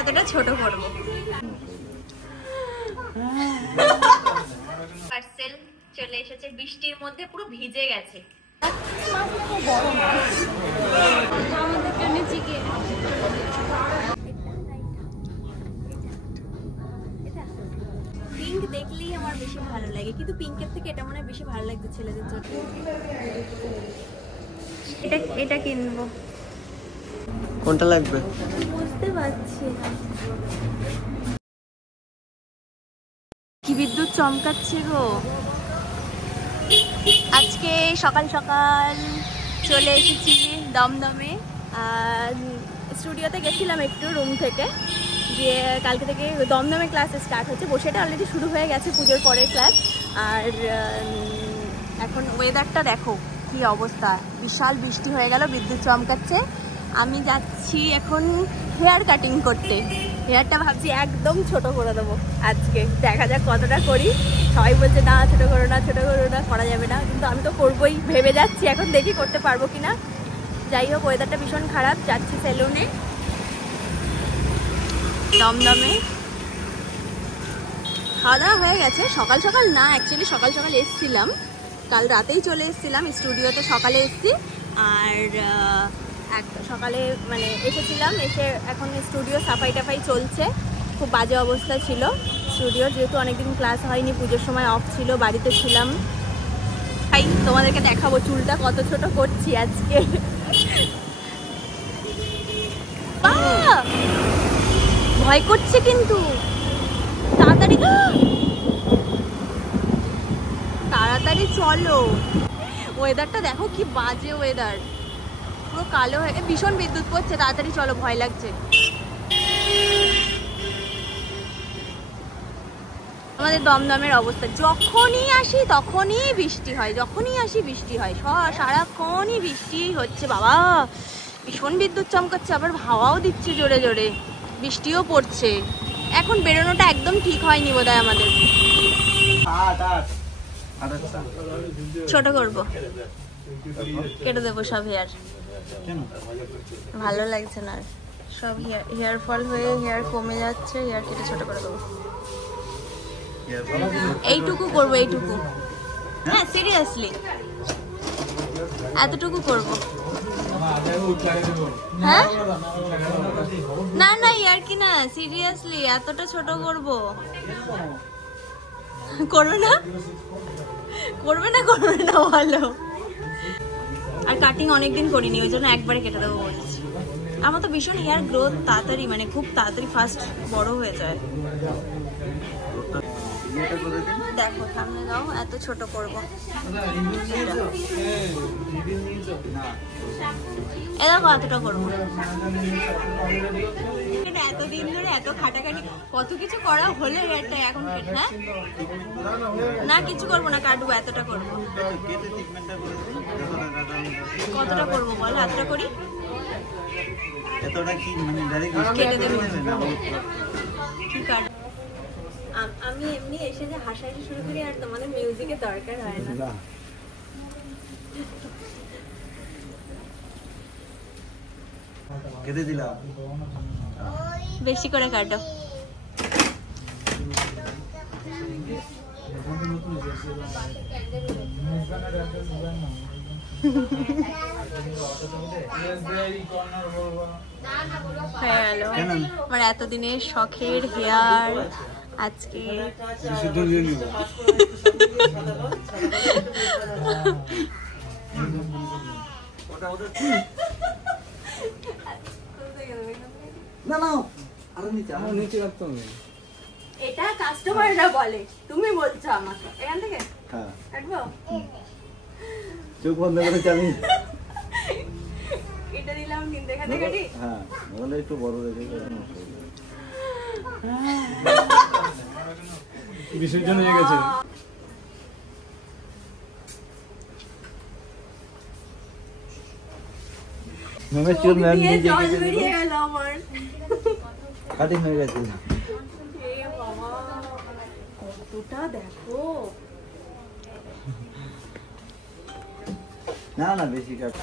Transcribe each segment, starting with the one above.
এতটা ছোট করব। পার্সেল চলে এসেছে, বৃষ্টির মধ্যে পুরো ভিজে গেছে। পিঙ্ক দেখলেই আমার বেশি ভালো লাগে, কিন্তু পিঙ্কের থেকে এটা মনে হয় বেশি ভালো লাগছে ছেলেদের জন্য। এটা কিনবো। কোনটা লাগবে বুঝতে পারছি না। কি বিদ্যুৎ চমকাচ্ছে গো। আজকে সকাল সকাল চলে এসেছি দমদমে। স্টুডিওতে গেছিলাম একটু রুম থেকে, গিয়ে কালকে থেকে দমদমে ক্লাস স্টার্ট হচ্ছে। বসেটা অলরেডি শুরু হয়ে গেছে, পুজোর পরের ক্লাস। আর এখন ওয়েদারটা দেখো কি অবস্থা, বিশাল বৃষ্টি হয়ে গেল, বিদ্যুৎ চমকাচ্ছে। আমি যাচ্ছি এখন হেয়ার কাটিং করতে। হেয়ারটা ভাবছি একদম ছোট করে দেবো আজকে, দেখা যাক কতটা করি। সবাই বলছে না ছোটো করো না, ছোটো করো না, করা যাবে না, কিন্তু আমি তো করবোই ভেবে যাচ্ছি, এখন দেখি করতে পারবো কিনা। যাই হোক, ওয়েদারটা ভীষণ খারাপ, যাচ্ছি সেলুনে দমদমে। খাওয়া দাওয়া হয়ে গেছে, সকাল সকাল না, অ্যাকচুয়ালি সকাল সকাল এসেছিলাম, কাল রাতেই চলে এসেছিলাম স্টুডিওতে, সকালে এসেছি। আর সকালে মানে এসেছিলাম, এসে এখন স্টুডিও সাফাই টাফাই চলছে। খুব বাজে অবস্থা ছিল স্টুডিওর, যেহেতু অনেকদিন ক্লাস হয়নি, পুজোর সময় অফ ছিল, বাড়িতে ছিলাম। তাই তোমাদেরকে দেখাবো চুলটা কত ছোট করছি আজকে। ভয় করছে কিন্তু, তাড়াতাড়ি তাড়াতাড়ি চলো। ওয়েদারটা দেখো কি বাজে ওয়েদার, পুরো কালো হয়ে, ভীষণ বিদ্যুৎ পড়ছে, তাড়াতাড়ি চলো, ভয় লাগছে। আমাদের দমদমের অবস্থা, যখনই আসি তখনই বৃষ্টি হয়, যখনই আসি বৃষ্টি হয়, সারাক্ষণই বৃষ্টি হচ্ছে বাবা। ভীষণ বিদ্যুৎ চমকাচ্ছে, আবার হাওয়াও দিচ্ছে জোরে জোরে, বৃষ্টিও পড়ছে। এখন বেরোনোটা একদম ঠিক হয়নি বোধহয় আমাদের। ছোট করবো, কেটে দেবো সব হেয়ার, ভালো লাগছে না, সব হেয়ার ফল হয়ে হেয়ার কমে যাচ্ছে, হেয়ার কেটে ছোট করে দেবো। এইটুকু করবো, এইটুকু, হ্যাঁ সিরিয়াসলি এতটুকু করবো। হ্যাঁ না না ইয়ার কি না, সিরিয়াসলি এতটা ছোট করবো। করবে না, করবে না, করবে না ভালো। আর কাটিং অনেকদিন করিনি, ওই জন্য একবারে কেটে দেবো বলছি। আমার তো ভীষণ হেয়ার গ্রোথ তাড়াতাড়ি, মানে খুব তাড়াতাড়ি ফাস্ট বড় হয়ে যায়। দেখো সামনে দাও, এত ছোট করবো। এ দেখো এতটা করবো। এতদিন ধরে এত খাটাখাটি, কত কিছু করা হলে হেয়ারটা এখন কেটে। হ্যাঁ না কিছু করবো না, কাটবো, এতটা করবো। কতটা করবো বল, এতটা করি, কেটে দেবো। কি কাট, আমি এমনি এসে যে হাসাহাসি শুরু করি, আর তোমাদের মিউজিকের দরকার হয় না। কেটে দিলাম, বেশি করে কাটো। আমার এতদিনের শখের হেয়ার আজকে এটা কাস্টমাররা বলে, তুমি বলছো আমাকে। এখান থেকে কাটবো, চোখ বন্ধ করে চালি। এটা দিলাম কিন্তু এখান থেকে কাটি। হ্যাঁ বলে একটু বড় রেখে বিসর্জন হয়ে গেছে। মেমে চুল ম্যাম নিয়ে জল বেরিয়ে গেল আমার, কাটিং হয়ে গেছে। এ বাবা কতটা দেখো, না না বেশি কাট।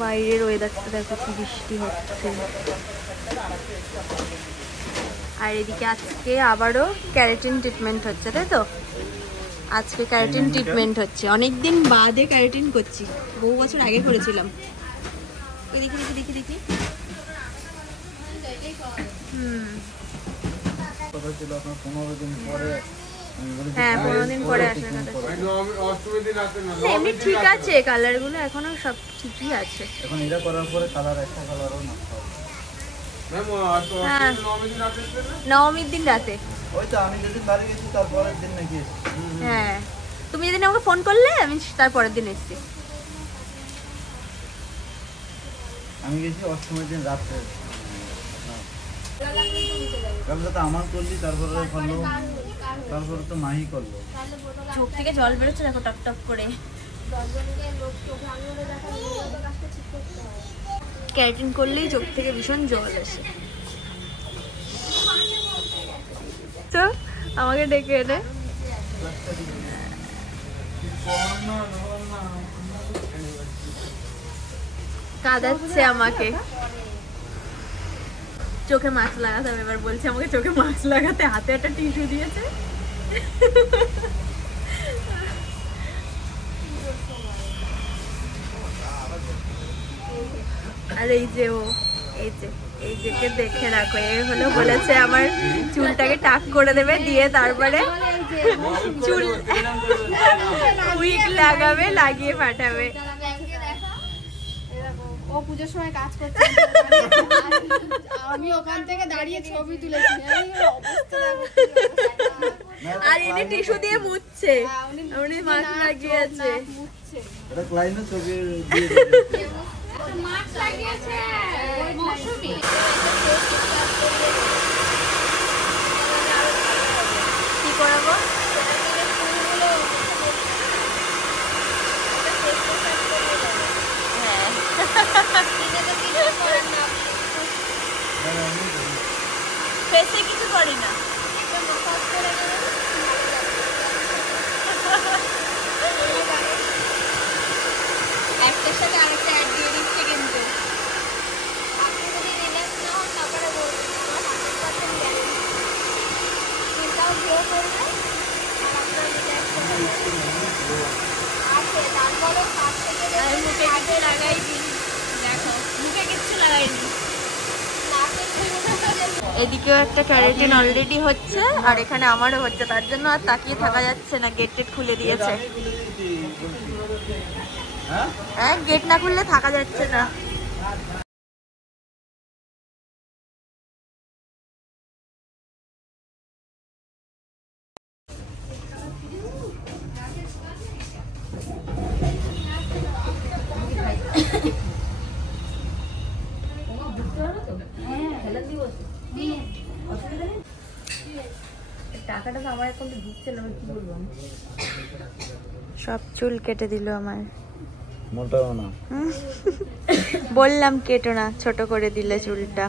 বাইরের ওয়েদারটা দেখো কি বৃষ্টি হচ্ছে। আর এদিকে আজকে আবারও ক্যারাটিন ট্রিটমেন্ট হচ্ছে, তাই তো? আজকে ক্যারাটিন ট্রিটমেন্ট হচ্ছে, অনেকদিন বাদে ক্যারাটিন করছি, বহু বছর আগে করেছিলাম। দেখি দেখি দেখি দেখি হ্যাঁ 15 দিন পরে আসার কথা। এমনি ঠিক আছে, কালারগুলো এখনো সব ঠিকই আছে। এখন এটা করার পরে কালার একটা কালারও নষ্ট হবে। হ্যাঁ নবমীর দিন রাতে। ওই তো আমি যেদিন বাড়ি গেছি তারপরের দিন নাকি। হ্যাঁ তুমি যেদিন আমাকে ফোন করলে আমি তারপরের দিন এসেছি। আমি গেছি অষ্টমীর দিন রাত্রে। তো আমার করলি, তারপরে তো মাহি করলো। চোখ থেকে জল বেরোচ্ছে দেখো টপ টপ করে। ক্যারাটিন করলেই চোখ থেকে ভীষণ জল আসে। তো আমাকে ডেকে এনে কাঁদাচ্ছে আমাকে, চোখে মাস্ক লাগাতে হবে এবার। বলছে আমাকে চোখে মাস্ক লাগাতে, হাতে একটা টিস্যু দিয়েছে। আর এই যে ও এই যে কে দেখে রাখো, এই হলো বলেছে আমার চুলটাকে টাক করে দেবে, দিয়ে তারপরে চুল উইক লাগাবে, লাগিয়ে পাঠাবে। ও পুজোর সময় কাজ করছে, আমি ওখান থেকে দাঁড়িয়ে ছবি তুলেছি। আর ইনি টিস্যু দিয়ে মুছছে, উনি মাস্ক লাগিয়েছে। এটা ক্লাইমে ছবি মাস্ক লাগিয়েছে মৌসুমী। কি করাবো? ফেসে কিছু করি না, একটার সাথে আরেকটা অ্যাড দিয়ে দিচ্ছে। কিন্তু আপনি যদি রিল্যাক্স না হন তারপরে বলবেন, আমার 100% গ্যারান্টি চুলটাও গ্রো করবে আর আপনার রিল্যাক্স আছে। তারপরে কাছ থেকে মুখে কিছু লাগাইনি, দেখো মুখে কিচ্ছু লাগাইনি। এদিকেও একটা ক্যারাটিন অলরেডি হচ্ছে আর এখানে আমারও হচ্ছে, তার জন্য আর তাকিয়ে থাকা যাচ্ছে না। গেট টেট খুলে দিয়েছে। হ্যাঁ গেট না খুললে থাকা যাচ্ছে না। টাকাটা তো আমার অ্যাকাউন্টে ঢুকছে না, কি বলবো। সব চুল কেটে দিল আমার। মোটাও না, বললাম কেটো না, ছোট করে দিলে চুলটা।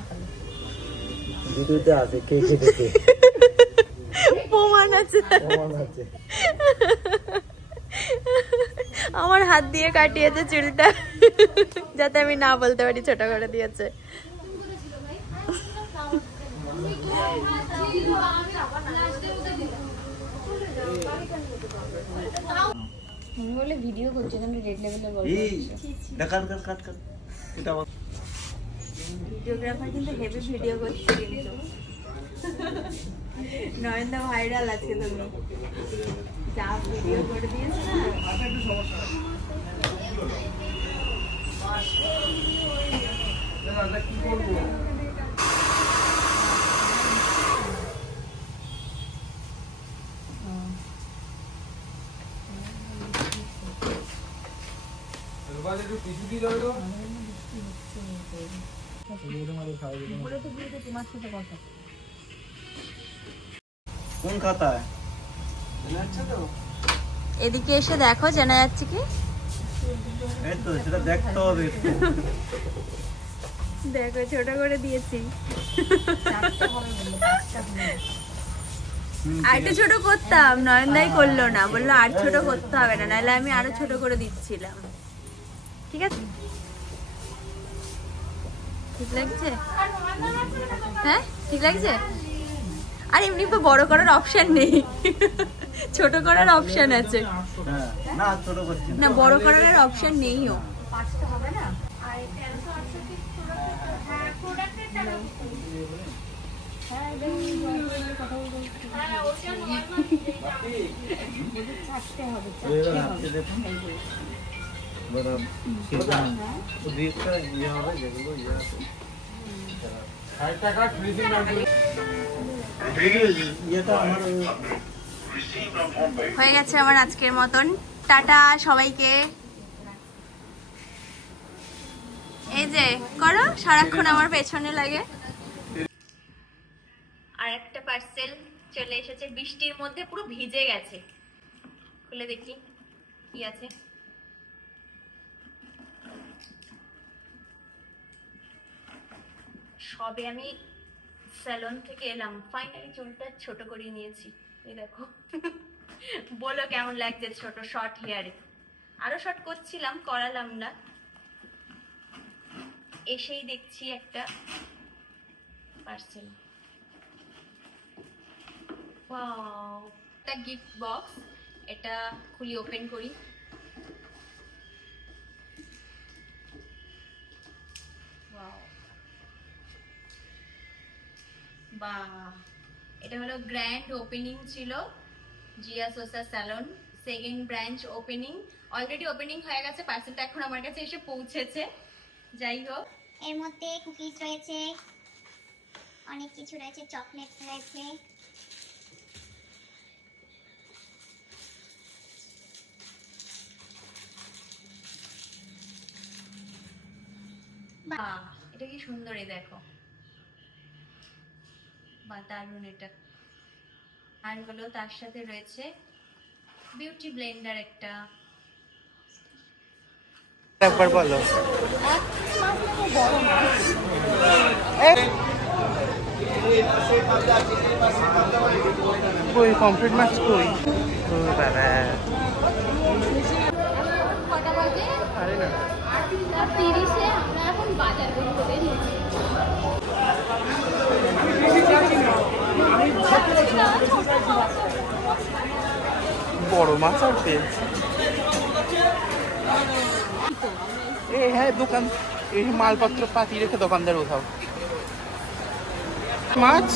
ভিডিওতে আছে কে কেটেছে, প্রমাণ আছে। আমার হাত দিয়ে কাটিয়েছে চুলটা, যাতে আমি না বলতে পারি ছোট করে দিয়েছে। বলে ভিডিও করছে, রেড লেভেলের গল্প। ভিডিওগ্রাফার কিন্তু হেভি ভিডিও করছে, কিন্তু নয়নদা ভাইরাল আছে। তুমি যা ভিডিও করে দিয়েছো না, কোন খাতায়? এদিকে এসে দেখো জানা যাচ্ছে কি। এই তো সেটা দেখতে হবে। দেখো ছোট করে দিয়েছি। আরেকটু ছোট করতাম, নয়নদাই করলো না, বললো আর ছোট করতে হবে না, নাহলে আমি আরো ছোট করে দিচ্ছিলাম। ঠিক আছে, ঠিক লাগছে? হ্যাঁ ঠিক লাগছে। আর এমনি তো বড় করার অপশন নেই, ছোট করার অপশন আছে। না ছোট করছি না, বড় করার আর অপশন নেইও। হয়ে গেছে আমার আজকের মতন। টাটা সবাইকে। এই যে করো, সারাক্ষণ আমার পেছনে লাগে। আর একটা পার্সেল চলে এসেছে, বৃষ্টির মধ্যে পুরো ভিজে গেছে। খুলে দেখি কি আছে। সবে আমি স্যালন থেকে এলাম, ফাইনালি চুলটা ছোট করে নিয়েছি। এই দেখো, বলো কেমন লাগছে ছোট শর্ট হেয়ারে। আরো শর্ট করছিলাম, করালাম না। এসেই দেখছি একটা পার্সেল। ওয়াও, একটা গিফট বক্স। এটা খুলি, ওপেন করি। ওয়াও, বাহ, এটা হলো গ্র্যান্ড ওপেনিং ছিল Zia Sosa salon, second branch opening. Already opening হয়ে গেছে, পার্সেলটা এখন আমার কাছে এসে পৌঁছেছে। যাই হোক, এর মধ্যে কুকিজ রয়েছে, অনেক কিছু রয়েছে, চকলেট রয়েছে। বাহ, এটা কি সুন্দর, এই দেখো। বাহ, দারুণ এটা। আর হলো তার সাথে রয়েছে বিউটি ব্লেন্ডার একটা। একবার বলো। কই কমপ্লিট মাছ কই? ও বাবা, কটা বাজে? আরে না 8:30-এ আমরা এখন বাজার করতে বেরিয়েছি। বড় মাছ আছে। এ হ্যাঁ, দোকান এই মালপত্র পাতি রেখে দোকানদার উঠাও। মাছ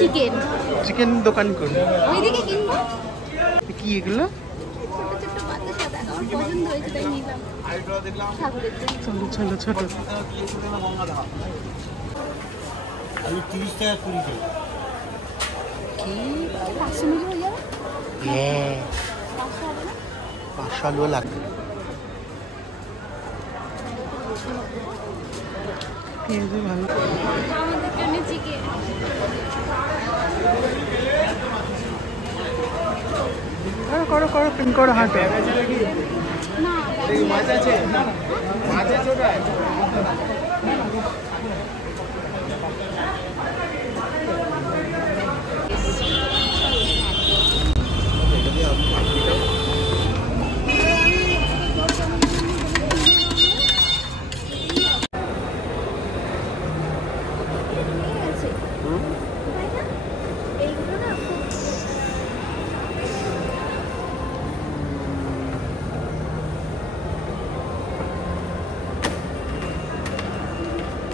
চিকেন চিকেন দোকান করি। ওইদিকে কিনবো। কি এগুলো? ছোট ছোট বাতাসা দেখা আমার পছন্দ হয়েছে, তাই নিলাম। ঠাকুরের জন্য। ছোট ছোট ছোট। আমি 30 টাকা কুড়ি টাকা। কি 500 মিলি হয়ে যাবে? হ্যাঁ, 500 হবে না? 500 আলু লাগবে। ভালো আমাদের জন্য চিকেন। করো করো করো, পিন করো, হাঁটো। না, মাছ আছে, মাছ আছে ওটায়। এইগুলো না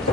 খুব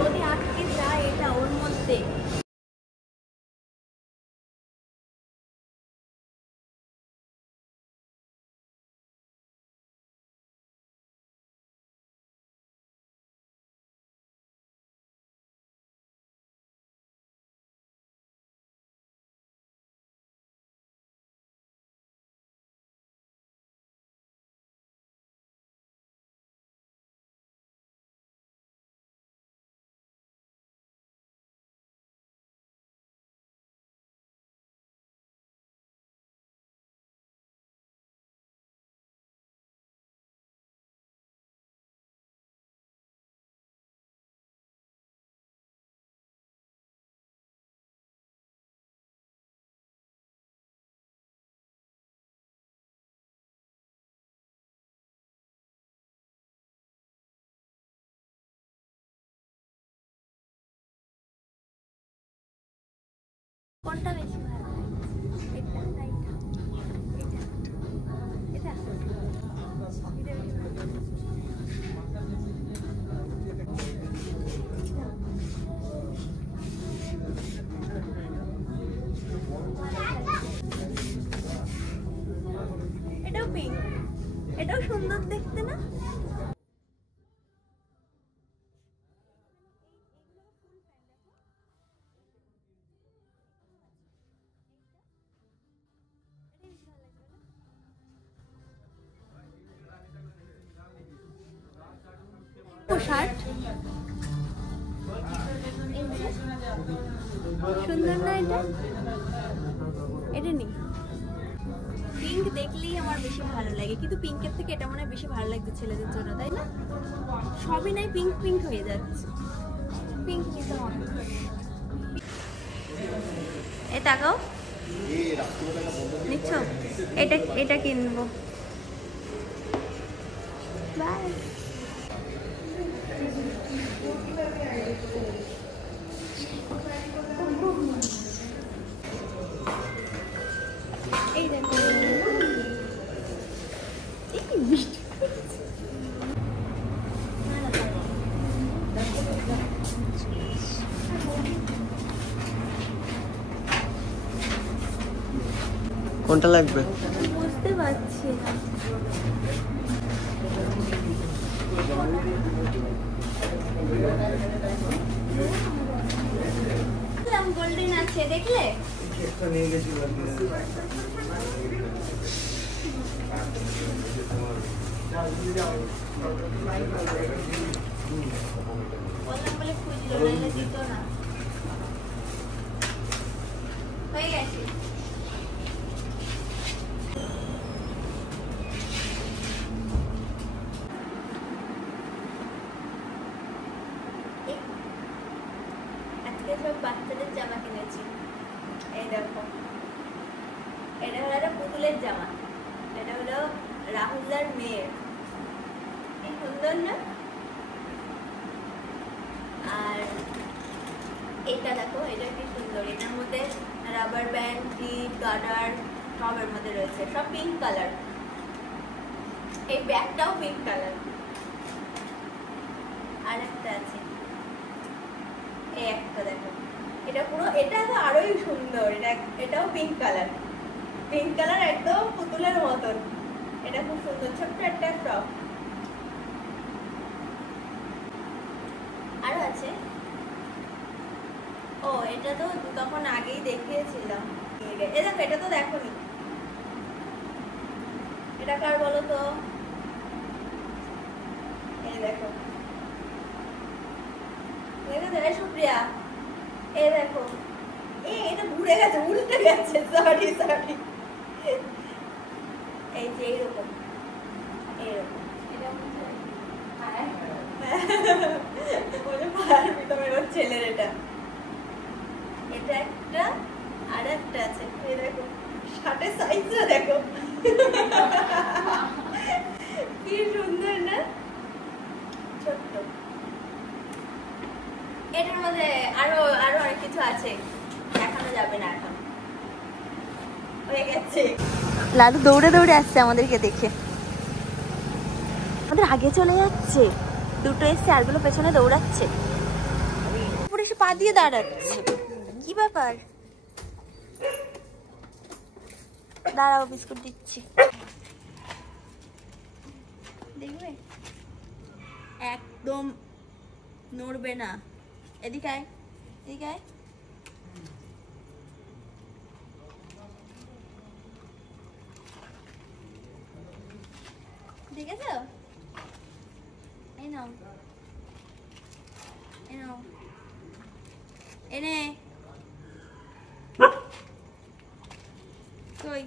কোনটা বেশি ভালো লাগে? এটা না এটা? এটা? এটা? এটা বেশি ভালো লাগে। এটাও পিঙ্ক, এটাও সুন্দর দেখতে না? শার্ট সুন্দর না এটা? এটা নেই, পিঙ্ক দেখলেই আমার বেশি ভালো লাগে, কিন্তু পিঙ্কের থেকে এটা মনে হয় বেশি ভালো লাগছে ছেলেদের জন্য, তাই না? সবই নাই পিঙ্ক পিঙ্ক হয়ে যাচ্ছে, পিঙ্ক নিতে হবে। এই তাকাও, নিচ্ছ? এটা এটা কিনবো। বাই। এই দেখো, কোনটা লাগবে? বুঝতে পারছি না। গোল্ডেন আছে দেখলে? বললাম বলে খুঁজলো, নাহলে দিত না। হয়ে গেছে। আজকে সব বাচ্চাদের জামা কিনেছি। এই দেখো, এটা হলো একটা পুতুলের জামা, এটা হলো রাহুলদার মেয়ের। কি সুন্দর না? আর এটা দেখো, এটা কি সুন্দর, এটার মধ্যে রাবার ব্যান্ড, ক্লিপ, গার্ডার সবের মধ্যে রয়েছে, সব পিঙ্ক কালার। এই ব্যাগটাও পিঙ্ক কালার। আর একটা আছে, এই একটা দেখো, এটা পুরো, এটা তো আরোই সুন্দর, এটাও পিঙ্ক কালার, পিঙ্ক কালার একদম পুতুলের মতন। এটা খুব সুন্দর, ছোট্ট একটা ফ্রক। আরো আছে, ও এটা তো তখন আগেই দেখিয়েছিলাম। এই দেখো, এটা তো দেখোনি, এটা কার বলো তো? এই দেখো, দেখো সুপ্রিয়া, এই দেখো, এটা ঘুরে গেছে, উল্টে গেছে, সরি সরি। এই যে এইরকম, এইরকম, ছেলের এটা, এটা একটা, আর একটা আছে, এই দেখো, শার্টের সাইজটা দেখো, কি সুন্দর না? ছোট্ট। এটার মধ্যে আরো আরো অনেক কিছু আছে, দেখানো যাবে না এখন। হয়ে গেছে। লালু দৌড়ে দৌড়ে আসছে আমাদেরকে দেখে, আমাদের আগে চলে যাচ্ছে। দুটো এসছে, আরগুলো পেছনে দৌড়াচ্ছে, উপরে এসে পা দিয়ে দাঁড়াচ্ছে। কি ব্যাপার? দাঁড়াও, বিস্কুট দিচ্ছি, দেখবে? একদম নড়বে না। এদিকে আয়, এদিকে আয়। ঠিক আছে, এই নাও, এই নাও, এনে কই?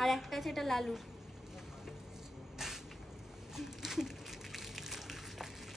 আর একটা আছে, এটা লালুর।